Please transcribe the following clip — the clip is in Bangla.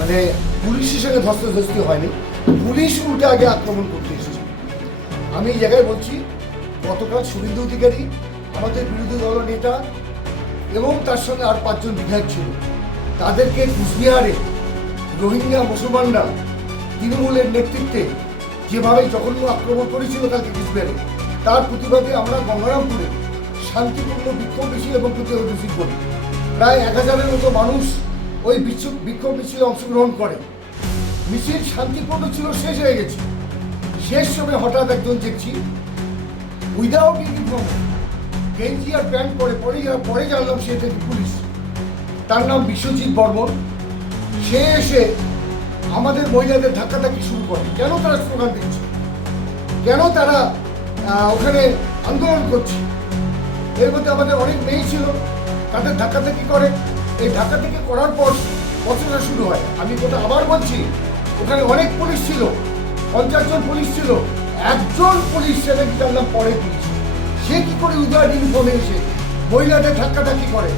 মানে পুলিশের সঙ্গে ধস্তাধস্তি হয়নি, পুলিশ উল্টে আগে আক্রমণ করতে এসেছে। আমি এই জায়গায় বলছি, গতকাল শুভেন্দু অধিকারী আমাদের বিরোধী দল নেতা এবং তার সঙ্গে আর 5 জন বিধায়ক ছিল, তাদেরকে কুচবিহারে রোহিঙ্গা মুসলমানরা তৃণমূলের নেতৃত্বে যেভাবে জঘন্য আক্রমণ করেছিল কালকে কুচবিহারে, তার প্রতিবাদে আমরা গঙ্গারামপুরে শান্তিপূর্ণ বিক্ষোভ মিছিল এবং প্রতিবাদ মিছিল করি। প্রায় 1000-এর মতো মানুষ ওই বিক্ষোভ মিছিলে অংশগ্রহণ করে। মিছিল শান্তিপূর্ণ ছিল, শেষ হয়ে গেছে। শেষ সময় হঠাৎ একজন দেখছি উইদাউট ইউনিফর্ম, গেঞ্জি আর প্যান্ট পরে জানলাম সে থেকে পুলিশ। তার নাম বিশ্বজিৎ বর্মন। সে এসে আমাদের মহিলাদের ধাক্কাধাক্কি শুরু করে। কেন তারা স্লোগান দিচ্ছে, কেন তারা ওখানে আন্দোলন করছে? এর মধ্যে আমাদের অনেক মেয়ে ছিল, তাদের ধাক্কাধাক্কি করে। এই ধাক্কাধাক্কি করার পর বচসা শুরু হয়। আমি কথা আবার বলছি, ওখানে অনেক পুলিশ ছিল, 50 জন পুলিশ ছিল। একজন পুলিশ সেটা জানলাম পরে পুলিশ, সে কি করে উইদাউট ইউনিফর্মে এসে মহিলাদের ধাক্কাধাক্কি করে।